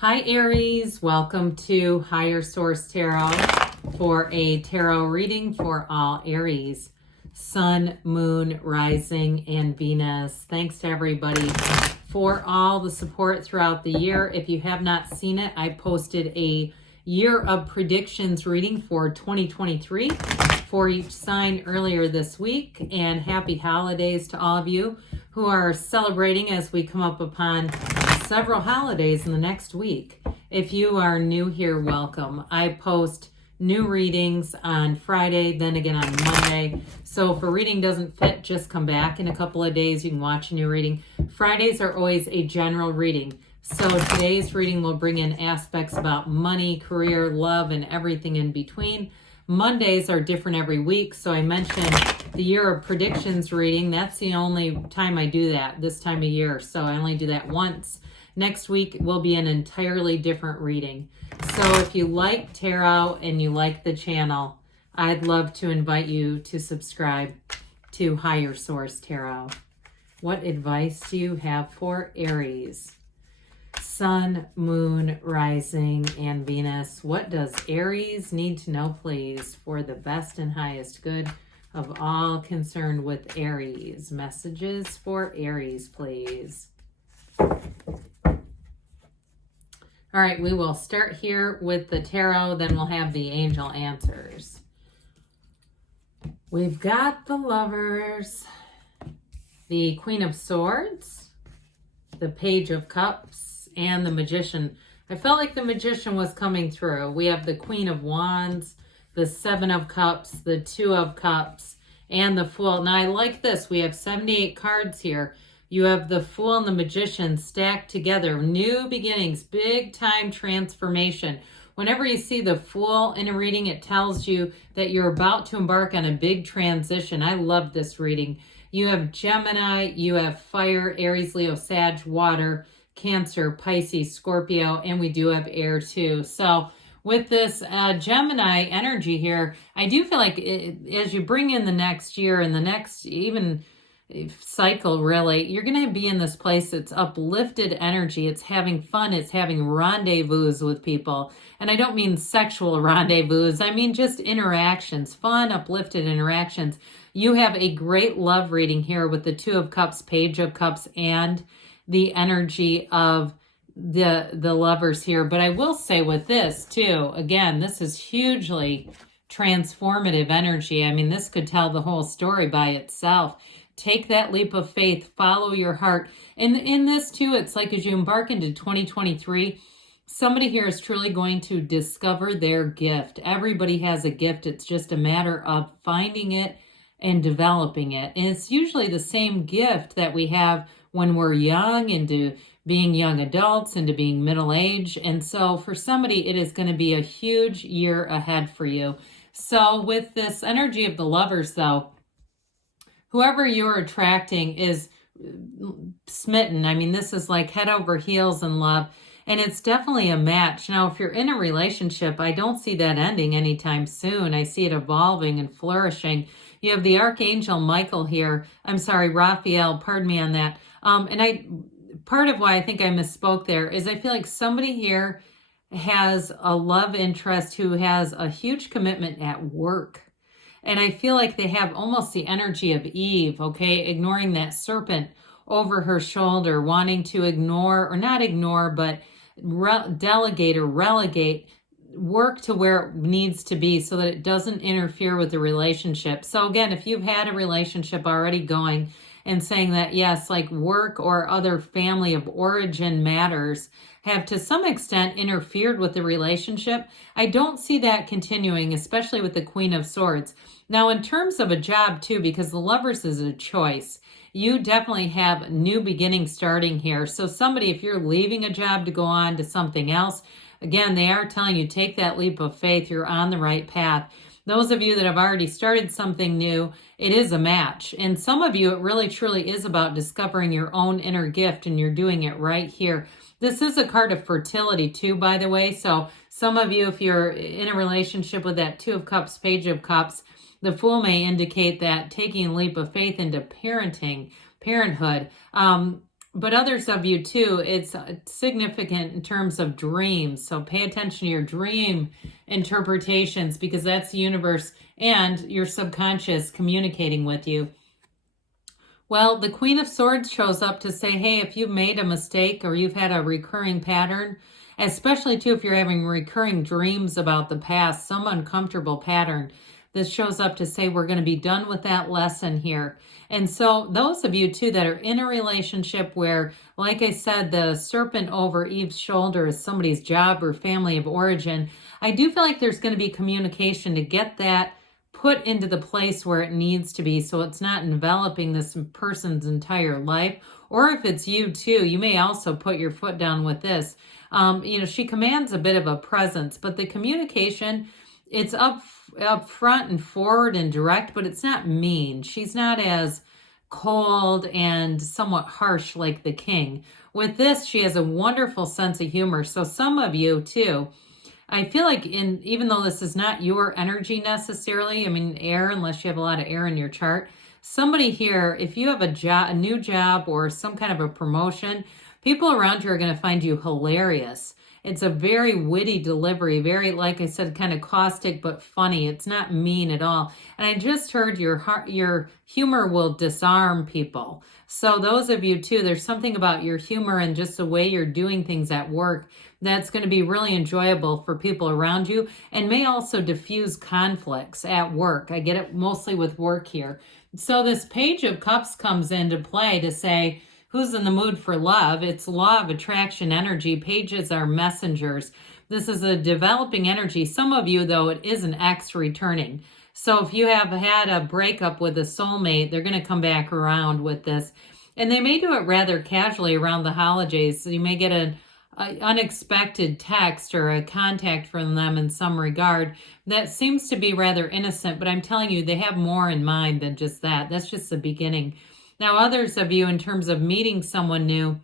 Hi Aries, welcome to Higher Source Tarot for a tarot reading for all Aries, Sun, Moon, Rising, and Venus. Thanks to everybody for all the support throughout the year. If you have not seen it, I posted a year of predictions reading for 2023 for each sign earlier this week, and happy holidays to all of you who are celebrating as we come up upon several holidays in the next week. If you are new here, welcome. I post new readings on Friday, then again on Monday. So if a reading doesn't fit, just come back in a couple of days. You can watch a new reading. Fridays are always a general reading. So today's reading will bring in aspects about money, career, love, and everything in between. Mondays are different every week. So I mentioned the year of predictions reading. That's the only time I do that this time of year. So I only do that once. Next week will be an entirely different reading. So if you like tarot and you like the channel, I'd love to invite you to subscribe to Higher Source Tarot. What advice do you have for Aries? Sun, Moon, Rising, and Venus. What does Aries need to know, please, for the best and highest good of all concerned with Aries? Messages for Aries, please. All right, we will start here with the tarot, then we'll have the angel answers. We've got the Lovers, the Queen of Swords, the Page of Cups, and the Magician. I felt like the Magician was coming through. We have the Queen of Wands, the Seven of Cups, the Two of Cups, and the Fool. Now, I like this. We have 78 cards here. You have the Fool and the Magician stacked together. New beginnings, big time transformation. Whenever you see the Fool in a reading, it tells you that you're about to embark on a big transition. I love this reading. You have Gemini, you have Fire, Aries, Leo, Sag, Water, Cancer, Pisces, Scorpio, and we do have air too. So with this Gemini energy here, I do feel like as you bring in the next year and the next even cycle, really, you're going to be in this place that's uplifted energy. It's having fun. It's having rendezvous with people. And I don't mean sexual rendezvous. I mean just interactions, fun, uplifted interactions. You have a great love reading here with the Two of Cups, Page of Cups, and the energy of the Lovers here. But I will say with this too, again, this is hugely transformative energy. I mean, this could tell the whole story by itself. Take that leap of faith, follow your heart. And in this too, it's like as you embark into 2023, somebody here is truly going to discover their gift. Everybody has a gift. It's just a matter of finding it and developing it. And it's usually the same gift that we have when we're young, into being young adults, into being middle-aged. And so for somebody, it is going to be a huge year ahead for you. So with this energy of the Lovers, though, whoever you're attracting is smitten. I mean, this is like head over heels in love, and it's definitely a match. Now, if you're in a relationship, I don't see that ending anytime soon. I see it evolving and flourishing. You have the Archangel Michael here. I'm sorry, Raphael, pardon me on that. Part of why I think I misspoke there is I feel like somebody here has a love interest who has a huge commitment at work. And I feel like they have almost the energy of Eve, okay? Ignoring that serpent over her shoulder, wanting to ignore, or not ignore, but delegate or relegate work to where it needs to be so that it doesn't interfere with the relationship. So again, if you've had a relationship already going and saying that, yes, like work or other family of origin matters have to some extent interfered with the relationship, I don't see that continuing, especially with the Queen of Swords. Now, in terms of a job too, because the Lovers is a choice, you definitely have new beginnings starting here. So somebody, if you're leaving a job to go on to something else, again, they are telling you, take that leap of faith. You're on the right path. Those of you that have already started something new, it is a match. And some of you, it really truly is about discovering your own inner gift, and you're doing it right here. This is a card of fertility too, by the way. So some of you, if you're in a relationship with that Two of Cups, Page of Cups, the Fool may indicate that taking a leap of faith into parenthood. But others of you too, it's significant in terms of dreams. So pay attention to your dream interpretations, because that's the universe and your subconscious communicating with you. Well, the Queen of Swords shows up to say, hey, if you've made a mistake or you've had a recurring pattern, especially too if you're having recurring dreams about the past, some uncomfortable pattern, this shows up to say we're going to be done with that lesson here. And so those of you too that are in a relationship where, like I said, the serpent over Eve's shoulder is somebody's job or family of origin, I do feel like there's going to be communication to get that put into the place where it needs to be, so it's not enveloping this person's entire life. Or if it's you too, you may also put your foot down with this. She commands a bit of a presence, but the communication, it's up front and forward and direct, but it's not mean. She's not as cold and somewhat harsh like the king. With this, she has a wonderful sense of humor. So some of you too, I feel like even though this is not your energy necessarily, I mean, air, unless you have a lot of air in your chart, somebody here, if you have a new job or some kind of a promotion, people around you are going to find you hilarious. It's a very witty delivery, very, like I said, kind of caustic but funny. It's not mean at all. And I just heard your humor will disarm people. So those of you too, there's something about your humor and just the way you're doing things at work that's going to be really enjoyable for people around you, and may also diffuse conflicts at work. I get it mostly with work here. So this Page of Cups comes into play to say, who's in the mood for love? It's law of attraction energy. Pages are messengers. This is a developing energy. Some of you, though, it is an ex returning. So if you have had a breakup with a soulmate, they're going to come back around with this. And they may do it rather casually around the holidays. So you may get an unexpected text or a contact from them in some regard that seems to be rather innocent. But I'm telling you, they have more in mind than just that. That's just the beginning. Now, others of you, in terms of meeting someone new,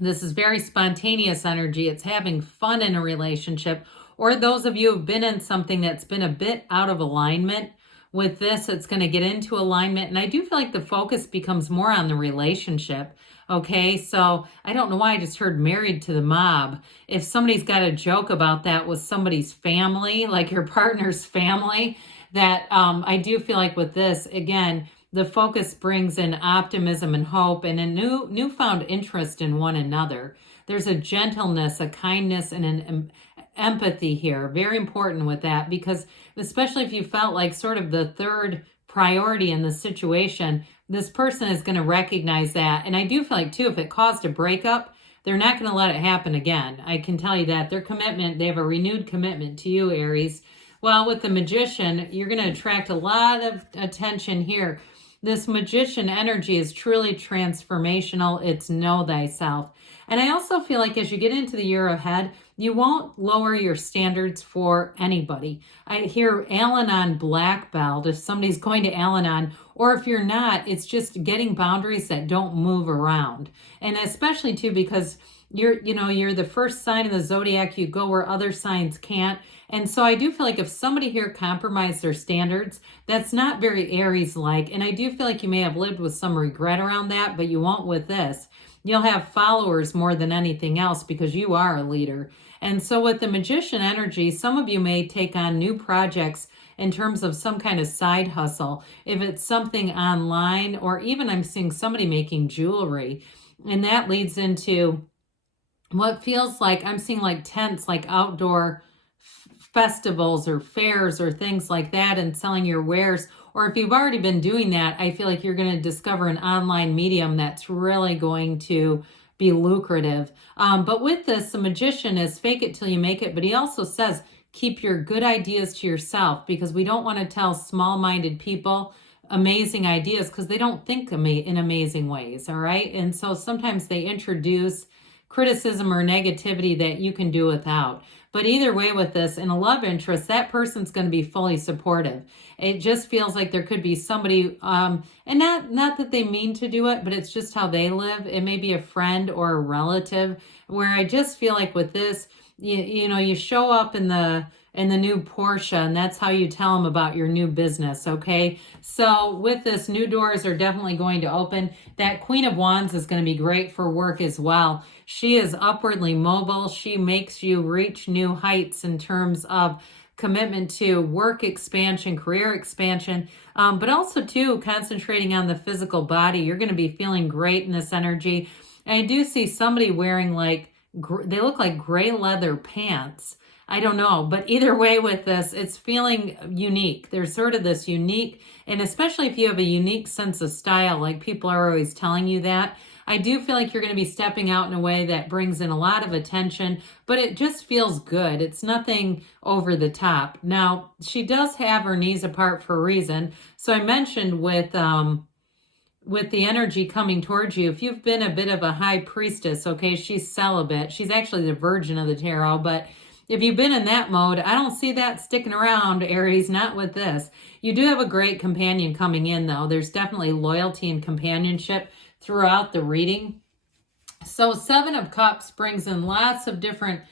this is very spontaneous energy. It's having fun in a relationship. Or those of you who have been in something that's been a bit out of alignment, with this, it's going to get into alignment. And I do feel like the focus becomes more on the relationship. Okay, so I don't know why I just heard married to the mob. If somebody's got a joke about that with somebody's family, like your partner's family, that I do feel like with this, again, the focus brings in optimism and hope and a newfound interest in one another. There's a gentleness, a kindness, and an empathy here. Very important with that, because especially if you felt like sort of the third priority in the situation, this person is going to recognize that. And I do feel like, too, if it caused a breakup, they're not going to let it happen again. I can tell you that. Their commitment, they have a renewed commitment to you, Aries. Well, with the Magician, you're going to attract a lot of attention here. This Magician energy is truly transformational. It's know thyself. And I also feel like as you get into the year ahead, you won't lower your standards for anybody. I hear Al-Anon black belt if somebody's going to Al-Anon, or if you're not, it's just getting boundaries that don't move around. And especially too, because you're the first sign of the zodiac, you go where other signs can't. And so I do feel like if somebody here compromised their standards, that's not very Aries-like. And I do feel like you may have lived with some regret around that, but you won't with this. You'll have followers more than anything else because you are a leader. And so with the Magician energy, some of you may take on new projects in terms of some kind of side hustle. If it's something online, or even I'm seeing somebody making jewelry, and that leads into what feels like, I'm seeing like tents, like outdoor festivals or fairs or things like that, and selling your wares. Or if you've already been doing that, I feel like you're going to discover an online medium that's really going to be lucrative. But with this, the Magician is fake it till you make it. But he also says, keep your good ideas to yourself, because we don't want to tell small-minded people amazing ideas because they don't think in amazing ways. All right. And so sometimes they introduce criticism or negativity that you can do without. But either way with this, in a love interest, that person's going to be fully supportive. It just feels like there could be somebody, and not that they mean to do it, but it's just how they live. It may be a friend or a relative where I just feel like with this, you know, you show up in the new Porsche, and that's how you tell them about your new business, okay? So with this, new doors are definitely going to open. That Queen of Wands is going to be great for work as well. She is upwardly mobile. She makes you reach new heights in terms of commitment to work expansion, career expansion, but also too concentrating on the physical body. You're going to be feeling great in this energy. And I do see somebody wearing like, they look like gray leather pants. I don't know, but either way with this, it's feeling unique. There's sort of this unique, and especially if you have a unique sense of style, like people are always telling you that, I do feel like you're going to be stepping out in a way that brings in a lot of attention, but it just feels good. It's nothing over the top. Now, she does have her knees apart for a reason. So I mentioned with the energy coming towards you, if you've been a bit of a high priestess, okay, she's celibate. She's actually the virgin of the tarot, but if you've been in that mode, I don't see that sticking around, Aries, not with this. You do have a great companion coming in, though. There's definitely loyalty and companionship throughout the reading. So 7 of Cups brings in lots of different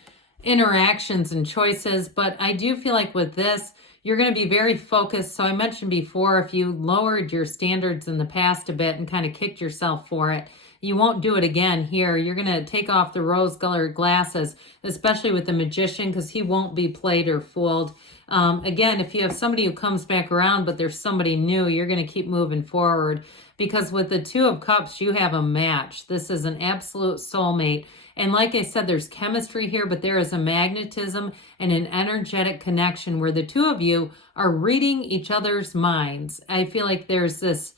interactions and choices, but I do feel like with this, you're going to be very focused. So I mentioned before, if you lowered your standards in the past a bit and kind of kicked yourself for it, you won't do it again here. You're going to take off the rose-colored glasses, especially with the Magician, because he won't be played or fooled. Again, if you have somebody who comes back around, but there's somebody new, you're going to keep moving forward, because with the 2 of Cups, you have a match. This is an absolute soulmate. And like I said, there's chemistry here, but there is a magnetism and an energetic connection where the 2 of you are reading each other's minds. I feel like there's this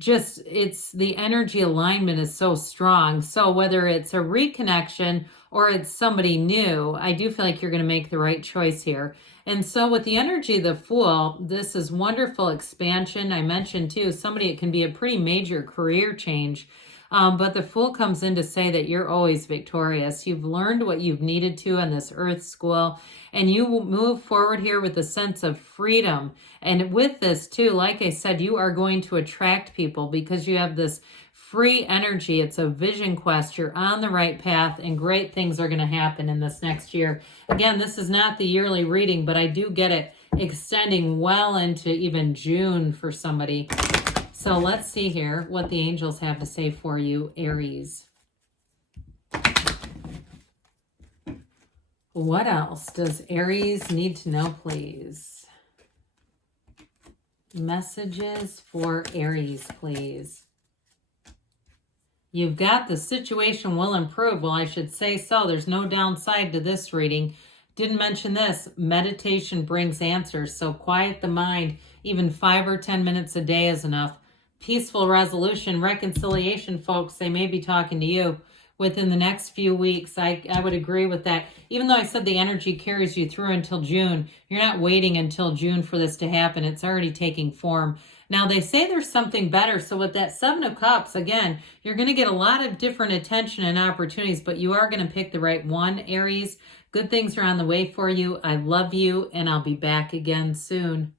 it's the energy alignment is so strong. So whether it's a reconnection or it's somebody new, I do feel like you're going to make the right choice here. And so with the energy of the Fool, this is wonderful expansion. I mentioned too, somebody, it can be a pretty major career change. But the Fool comes in to say that you're always victorious. You've learned what you've needed to in this Earth school, and you will move forward here with a sense of freedom. And with this too, like I said, you are going to attract people because you have this free energy. It's a vision quest. You're on the right path, and great things are going to happen in this next year. Again, this is not the yearly reading, but I do get it extending well into even June for somebody. So let's see here what the angels have to say for you, Aries. What else does Aries need to know, please? Messages for Aries, please. You've got the situation will improve. Well, I should say so. There's no downside to this reading. Didn't mention this. Meditation brings answers. So quiet the mind. Even 5 or 10 minutes a day is enough. Peaceful resolution, reconciliation, folks. They may be talking to you within the next few weeks. I would agree with that. Even though I said the energy carries you through until June, you're not waiting until June for this to happen. It's already taking form. Now, they say there's something better. So with that 7 of Cups, again, you're going to get a lot of different attention and opportunities, but you are going to pick the right one, Aries. Good things are on the way for you. I love you, and I'll be back again soon.